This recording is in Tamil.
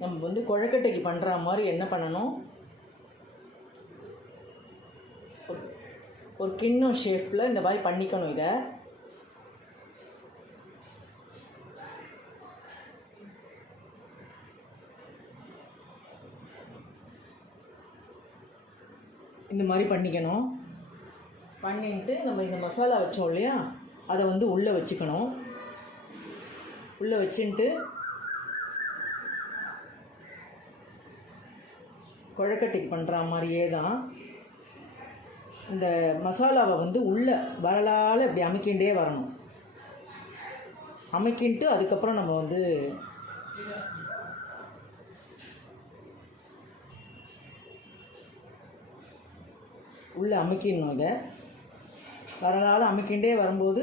நம்ம வந்து கொழுக்கட்டைக்கு பண்ணுற மாதிரி என்ன பண்ணணும், ஒரு கிண்ணம் ஷேப்பில் இந்த மாதிரி பண்ணிக்கணும். இதை இந்த மாதிரி பண்ணிக்கணும். பண்ணிட்டு நம்ம இந்த மசாலா வச்சோம் இல்லையா, அதை வந்து உள்ளே வச்சுக்கணும். உள்ளே வச்சுட்டு கொழுக்கட்டைக்கு பண்ணுற மாதிரியே தான் இந்த மசாலாவை வந்து உள்ளே வரலால் இப்படி அமைக்கின்றே வரணும். அமைக்கிட்டு அதுக்கப்புறம் நம்ம வந்து உள்ளே அமைக்கிடணும். இதை வரலால் அமைக்கின்றே வரும்போது